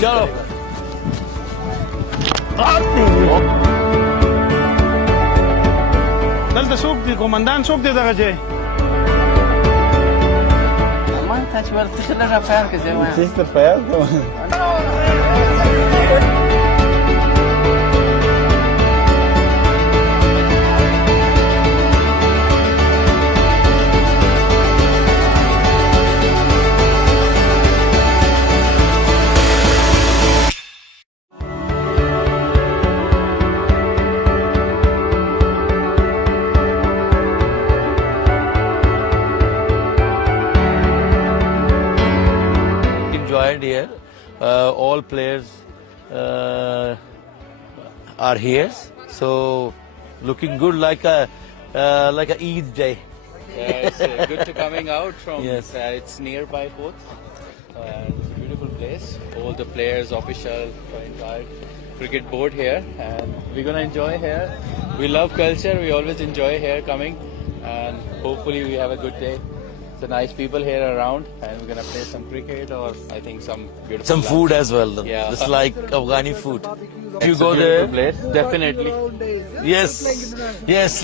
चलो دلته څوک دی قومندان څوک دی دغه ځای ما ته چې ورته څه لږه فایل کې ځای وایم Sister Fayal enjoyed here. All players are here, so looking good like a Eid day. Yeah, it's good to coming out from. Yes. It's nearby both. It's a beautiful place. All the players, official, entire cricket board here, and we're gonna enjoy here. We love culture. We always enjoy here coming, and hopefully we have a good day. So nice people here around, and we're gonna play some cricket or I think some beautiful. Some lunch. food as well. Yeah. Just like Afghani food. If you It's go a there, beautiful place, definitely. yes, yes.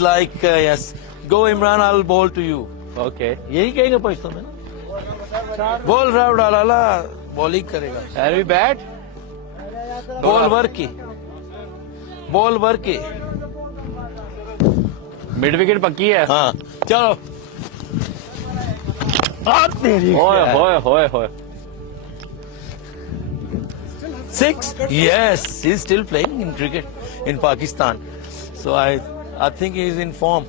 Go Imran, I'll bowl to you. Okay. यही कहेगा पाकिस्तान में ना बॉल राव डाला बॉलिंग करेगा Are we bad? Ball work की Mid wicket पक्की है. हाँ चलो Hoy. 6 yes he's still playing in cricket in Pakistan so I think he's in form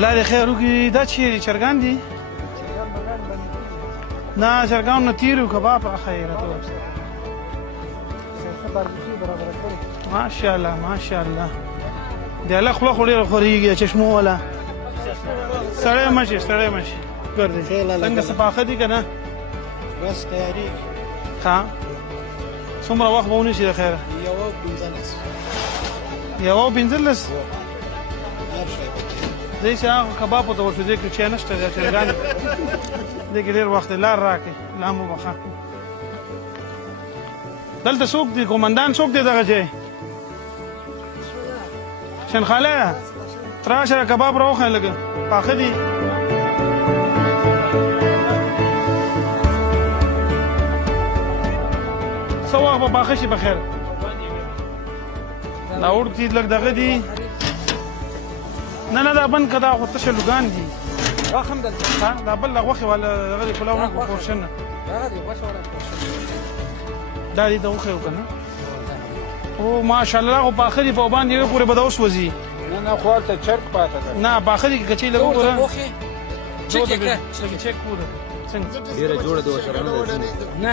الله دې خیر وکړي دا چیرې چرګان دي نه چرګان نه تیرو کباب خیره ماشاءالله دی الله خو خوري خوريږي چشمو ولا سړی مشي ګرځي څنګه صفاخه دي کنه بس تیاری ها څومره وخت به ونیسي د خیره یو 15 زه چې هغه کباب ته ورشو دې کې چې نشته د چرګان دې کې ډېر وخت لار راکړي لا مو بخا دلته څوک دی قومندان څوک دی دغه ځای شنخاله تراشه کباب راوخه لګه پاخه دي سوا په باخه شي بخیر لا ورتي لګ دغه دي نه دا بند کدا خو تشه لوګان دي واخم دلته ها دا بل غوخي ولا غدي پلاو نه پورشن هغه دی غوښه ولا دا دي دوخه وکنه او ماشاءالله خو په اخري په باندې پورې بدوس وزي نه خواته چرک پاته ده نه په اخري کې کچې لګو ګره غوښه چک چک پوره څنګه ډیره جوړه دوه سره نه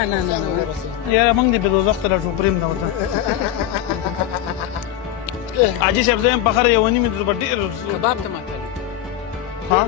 یا موږ دې په دوزخ ته راځو پریم دا وته اجي صاحب زم په خره یو نیمه د ډېر کباب ته ما کړی ها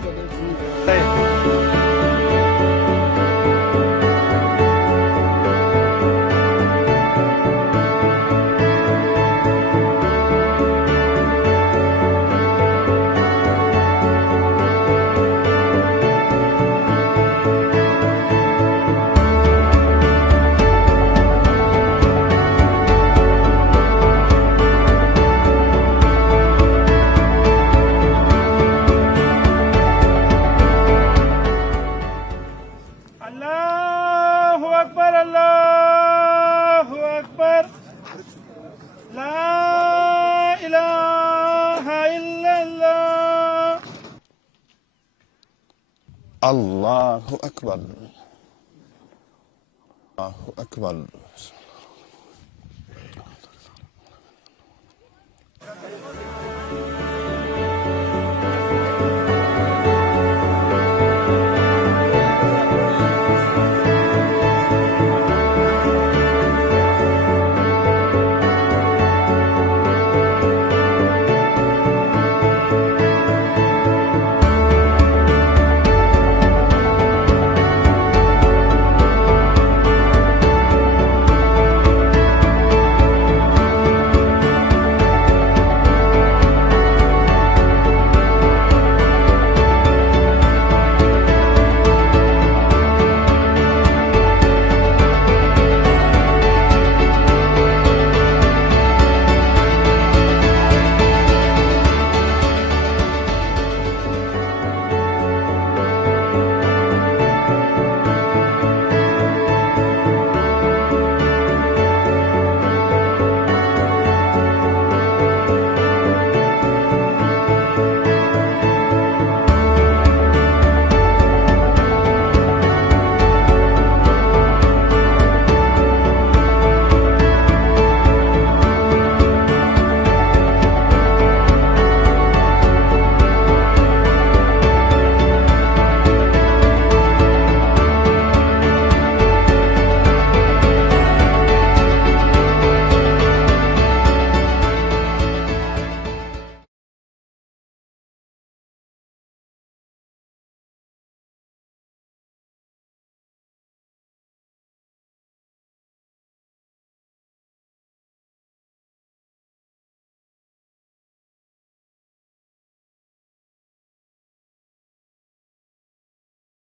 الله أكبر الله أكبر